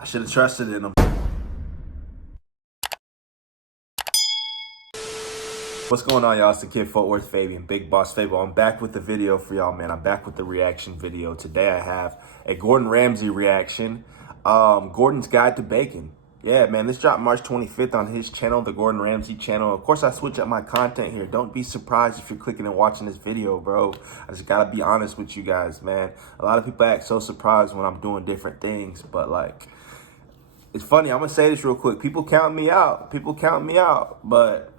I should have trusted in him. What's going on, y'all? It's the kid Fort Worth Fabian, BigBossFabo. I'm back with the video for y'all, man. I'm back with the reaction video. Today I have a Gordon Ramsay reaction. Gordon's Guide to Bacon. Yeah, man, this dropped March 25th on his channel, the Gordon Ramsay channel. Of course, I switch up my content here. Don't be surprised if you're clicking and watching this video, bro. I just gotta be honest with you guys, man. A lot of people act so surprised when I'm doing different things, but like, it's funny. I'm gonna say this real quick. People count me out. People count me out, but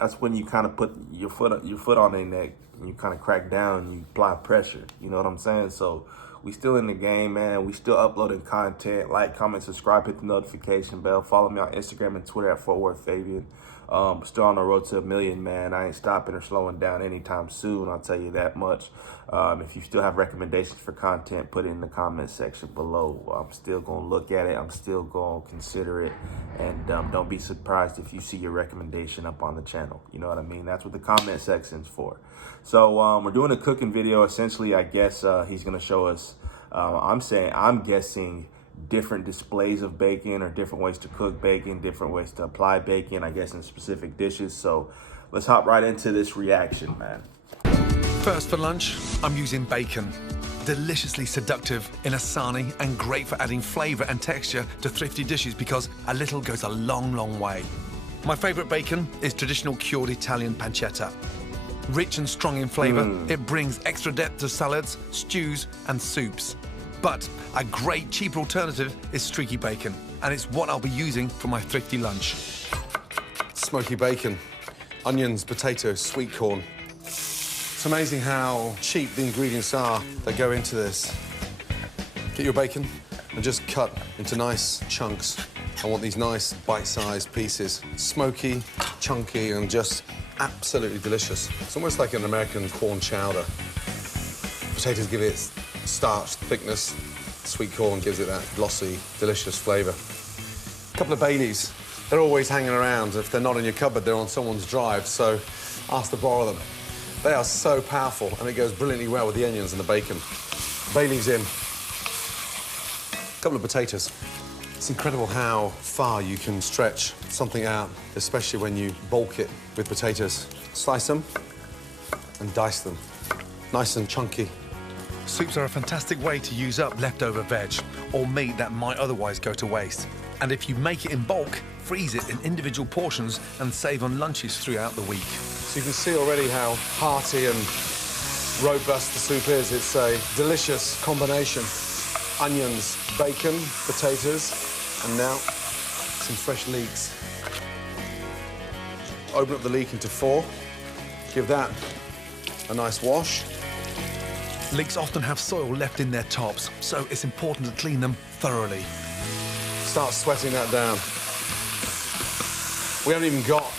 that's when you kind of put your foot on their neck and you kind of crack down and you apply pressure. You know what I'm saying? So we still in the game, man. We still uploading content. Like, comment, subscribe, hit the notification bell. Follow me on Instagram and Twitter at Fort Worth Fabian. Still on the road to 1 million, man. I ain't stopping or slowing down anytime soon. I'll tell you that much. If you still have recommendations for content, put it in the comment section below. I'm still going to look at it. I'm still going to consider it. And don't be surprised if you see your recommendation up on the channel. You know what I mean? That's what the comment section's for. So we're doing a cooking video. Essentially, I guess he's going to show us, I'm guessing, different displays of bacon or different ways to cook bacon, different ways to apply bacon, I guess, in specific dishes. So let's hop right into this reaction, man. First for lunch, I'm using bacon. Deliciously seductive in a sarnie and great for adding flavor and texture to thrifty dishes because a little goes a long, long way. My favorite bacon is traditional cured Italian pancetta. Rich and strong in flavor, it brings extra depth to salads, stews, and soups. But a great, cheaper alternative is streaky bacon, and it's what I'll be using for my thrifty lunch. Smoky bacon, onions, potatoes, sweet corn. It's amazing how cheap the ingredients are that go into this. Get your bacon and just cut into nice chunks. I want these nice bite-sized pieces. Smoky, chunky, and just absolutely delicious. It's almost like an American corn chowder. Potatoes give it starch, thickness. Sweet corn gives it that glossy, delicious flavour. A couple of Baileys. They're always hanging around. If they're not in your cupboard, they're on someone's drive, so ask to borrow them. They are so powerful, and it goes brilliantly well with the onions and the bacon. Baileys in. A couple of potatoes. It's incredible how far you can stretch something out, especially when you bulk it with potatoes. Slice them and dice them. Nice and chunky. Soups are a fantastic way to use up leftover veg or meat that might otherwise go to waste. And if you make it in bulk, freeze it in individual portions and save on lunches throughout the week. So you can see already how hearty and robust the soup is. It's a delicious combination. Onions, bacon, potatoes, and now some fresh leeks. Open up the leek into 4. Give that a nice wash. Leeks often have soil left in their tops, so it's important to clean them thoroughly. Start sweating that down. We haven't even got...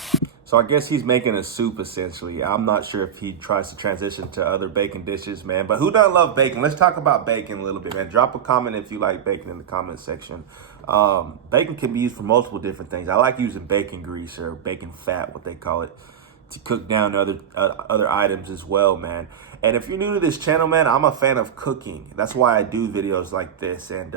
So I guess he's making a soup, essentially. I'm not sure if he tries to transition to other bacon dishes, man. But who doesn't love bacon? Let's talk about bacon a little bit, man. Drop a comment if you like bacon in the comment section. Bacon can be used for multiple different things. I like using bacon grease or bacon fat, what they call it, to cook down other items as well, man. And if you're new to this channel, man, I'm a fan of cooking. That's why I do videos like this. And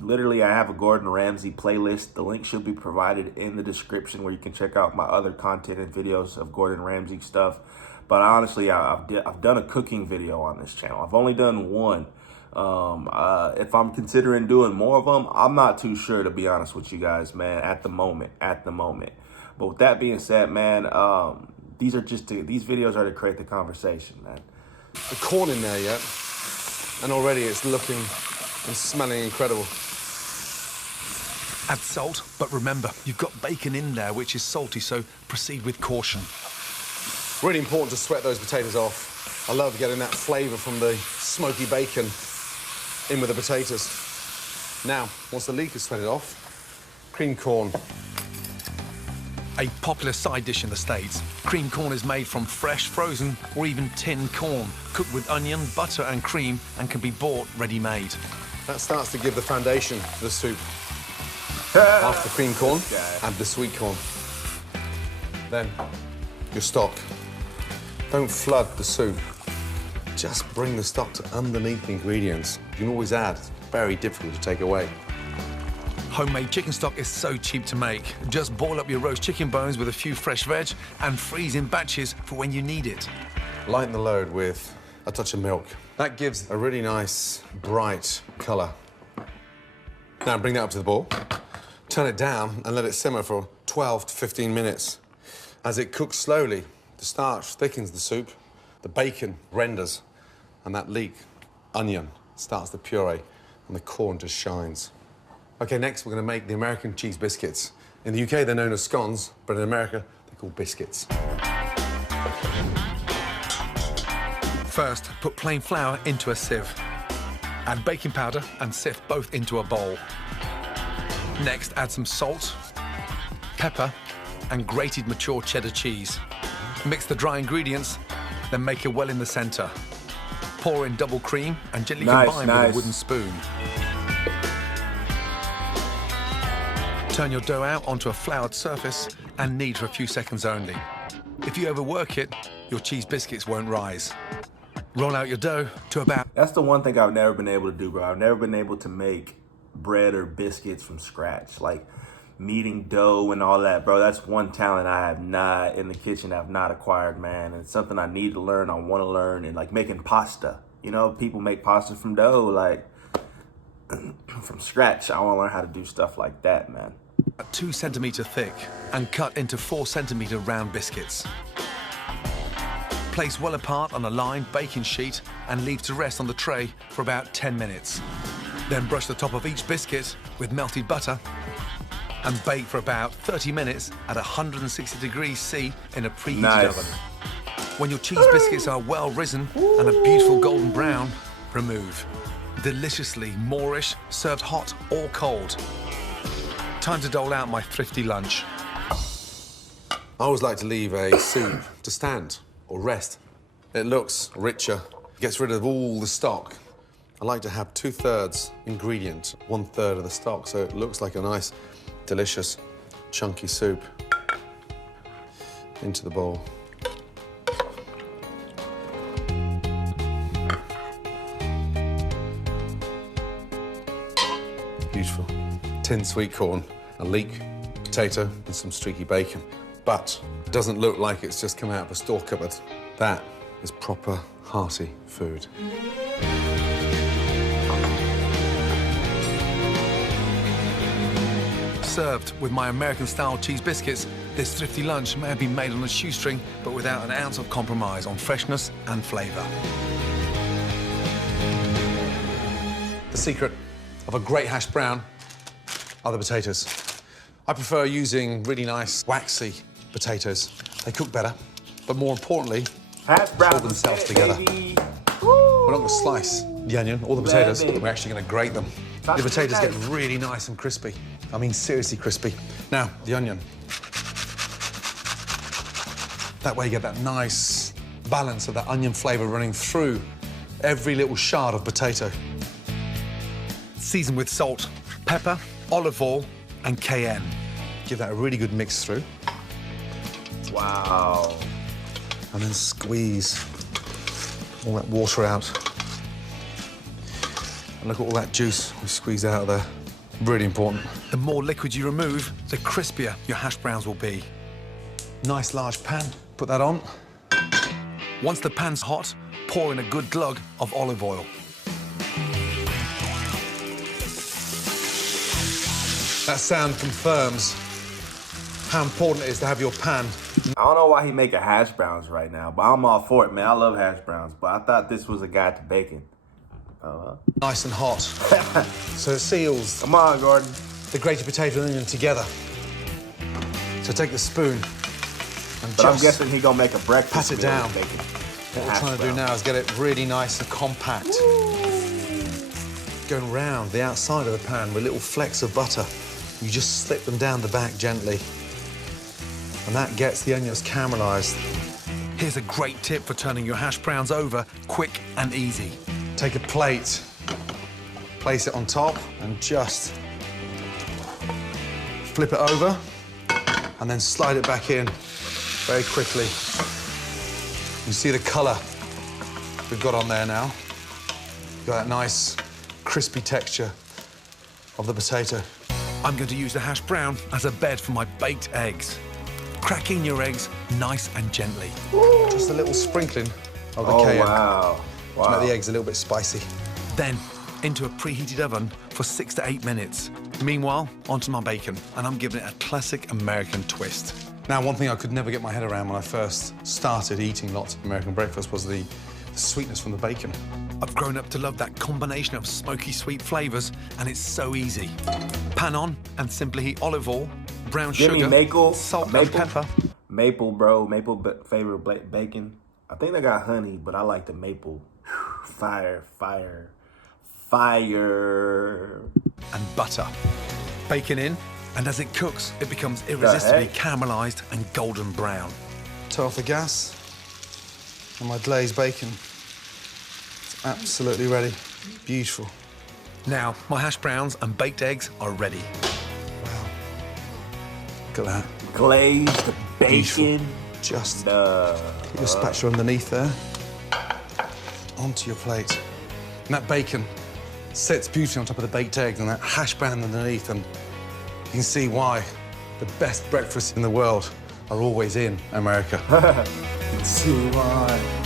literally, I have a Gordon Ramsay playlist. The link should be provided in the description where you can check out my other content and videos of Gordon Ramsay stuff. But honestly, I've done a cooking video on this channel. I've only done one. If I'm considering doing more of them, I'm not too sure, to be honest with you guys, man, at the moment. But with that being said, man, these videos are to create the conversation, man. The corn in there yet, and already it's looking and smelling incredible. Add salt, but remember, you've got bacon in there, which is salty, so proceed with caution. Really important to sweat those potatoes off. I love getting that flavour from the smoky bacon in with the potatoes. Now, once the leek is sweated off, cream corn. A popular side dish in the States. Cream corn is made from fresh, frozen, or even tinned corn, cooked with onion, butter, and cream, and can be bought ready-made. That starts to give the foundation to the soup. After the cream corn, add the sweet corn. Then, your stock. Don't flood the soup. Just bring the stock to underneath the ingredients. You can always add. It's very difficult to take away. Homemade chicken stock is so cheap to make. Just boil up your roast chicken bones with a few fresh veg and freeze in batches for when you need it. Lighten the load with a touch of milk. That gives a really nice, bright colour. Now bring that up to the boil. Turn it down and let it simmer for 12 to 15 minutes. As it cooks slowly, the starch thickens the soup, the bacon renders, and that leek onion starts the puree, and the corn just shines. OK, next we're going to make the American cheese biscuits. In the UK, they're known as scones, but in America, they're called biscuits. First, put plain flour into a sieve. Add baking powder and sift both into a bowl. Next, add some salt, pepper, and grated mature cheddar cheese. Mix the dry ingredients, then make a well in the centre. Pour in double cream and gently combine with a wooden spoon. Turn your dough out onto a floured surface and knead for a few seconds only. If you overwork it, your cheese biscuits won't rise. Roll out your dough to about... That's the one thing I've never been able to do, bro. I've never been able to make bread or biscuits from scratch. Like, kneading dough and all that, bro. That's one talent I have not, in the kitchen, I've not acquired, man. And it's something I need to learn, I want to learn. And, like, making pasta. You know, people make pasta from dough, like, from scratch. I want to learn how to do stuff like that, man. 2 centimetre thick and cut into 4 centimetre round biscuits. Place well apart on a lined baking sheet and leave to rest on the tray for about 10 minutes. Then brush the top of each biscuit with melted butter and bake for about 30 minutes at 160 degrees C in a preheated oven. When your cheese biscuits are well risen and a beautiful golden brown, remove. Deliciously Moorish, served hot or cold. Time to dole out my thrifty lunch. I always like to leave a soup to stand or rest. It looks richer, gets rid of all the stock. I like to have 2/3 ingredient, 1/3 of the stock, so it looks like a nice, delicious, chunky soup. Into the bowl. Beautiful. Tinned sweet corn, a leek, potato, and some streaky bacon. But it doesn't look like it's just come out of a store cupboard. That is proper, hearty food. Served with my American-style cheese biscuits, this thrifty lunch may have been made on a shoestring, but without an ounce of compromise on freshness and flavour. The secret of a great hash brown are the potatoes. I prefer using really nice, waxy potatoes. They cook better, but more importantly, hold themselves together. We're not going to slice the onion or the potatoes. We're actually going to grate them. The potatoes get really nice and crispy. I mean, seriously crispy. Now, the onion. That way you get that nice balance of that onion flavour running through every little shard of potato. Season with salt, pepper, olive oil, and cayenne. Give that a really good mix through. Wow. And then squeeze all that water out. And look at all that juice we squeezed out of there. Really important. The more liquid you remove, the crispier your hash browns will be. Nice large pan, put that on. Once the pan's hot, pour in a good glug of olive oil. That sound confirms how important it is to have your pan. I don't know why he making hash browns right now, but I'm all for it, man. I love hash browns, but I thought this was a guide to bacon. Nice and hot. So it seals. Come on, Gordon. The grated potato and onion together. So take the spoon and But I'm guessing he gonna make a breakfast pat it meal down. with bacon. What we're trying to do now is get it really nice and compact. Going round the outside of the pan with little flecks of butter. You just slip them down the back gently. And that gets the onions caramelised. Here's a great tip for turning your hash browns over quick and easy. Take a plate, place it on top, and just flip it over, and then slide it back in very quickly. You see the colour we've got on there now. You've got that nice, crispy texture of the potato. I'm going to use the hash brown as a bed for my baked eggs. Crack in your eggs nice and gently. Just a little sprinkling of the Oh, cayenne wow. to make the eggs a little bit spicy. Then into a preheated oven for 6 to 8 minutes. Meanwhile, onto my bacon, and I'm giving it a classic American twist. Now, one thing I could never get my head around when I first started eating lots of American breakfast was the sweetness from the bacon. I've grown up to love that combination of smoky sweet flavours, and it's so easy. Pan on and simply heat olive oil, brown Give sugar, me maple, salt maple, and pepper. Maple, bro. Favorite bacon. I think they got honey, but I like the maple. Fire. And butter. Bacon in, and as it cooks, it becomes irresistibly heck? caramelised and golden brown. Turn off the gas, and my glazed bacon. It's absolutely ready. Beautiful. Now, my hash browns and baked eggs are ready. Wow. Look at that. Glazed bacon. Beautiful. Just put your spatula underneath there. Onto your plate. And that bacon sits beautifully on top of the baked eggs and that hash brown underneath, and you can see why the best breakfasts in the world are always in America. See why.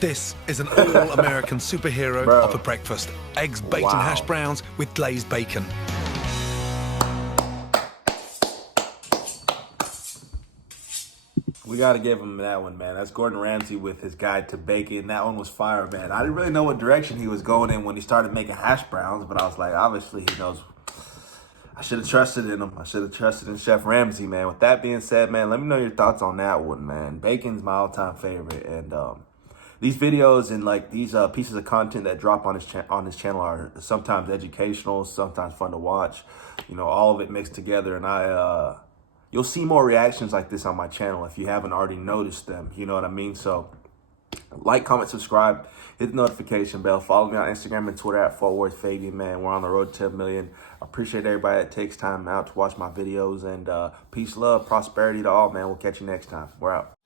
This is an all-American superhero Bro. of a breakfast. Eggs baked in hash browns with glazed bacon. We got to give him that one, man. That's Gordon Ramsay with his guide to bacon. That one was fire, man. I didn't really know what direction he was going in when he started making hash browns, but I was like, obviously he knows. I should have trusted in him. I should have trusted in Chef Ramsay, man. With that being said, man, let me know your thoughts on that one, man. Bacon's my all-time favorite, and these videos and like these pieces of content that drop on his channel are sometimes educational, sometimes fun to watch. You know, all of it mixed together, and you'll see more reactions like this on my channel if you haven't already noticed them. You know what I mean? So like, comment, subscribe, hit the notification bell. Follow me on Instagram and Twitter at @FortWorthFabian, man. We're on the road to 10 million. I appreciate everybody that takes time out to watch my videos. And peace, love, prosperity to all, man. We'll catch you next time. We're out.